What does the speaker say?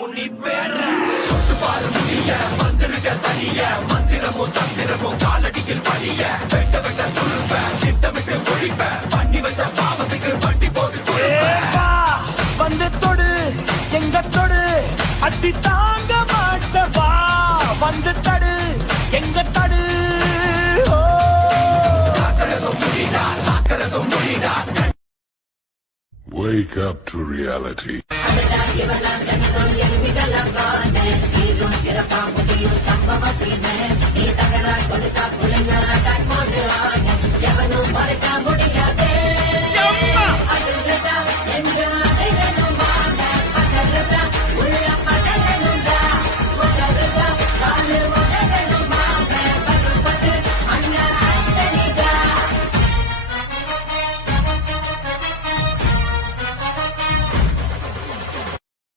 முன்னி பேர சொட்டு பாரு முடிய வந்திருக்க தனிய மந்திரமும் தந்திரமும் காலடியில் பணிய வெட்ட வெட்ட துருப்ப திட்டமிட்டு ஒழிப்ப பண்ணி வச்ச பாவத்துக்கு வண்டி போட்டு வந்து தொடு எங்க தொடு அடி தாங்க மாட்டவா வந்து தடு எங்க தடு Wake up to reality. எவனும் மறைக்காம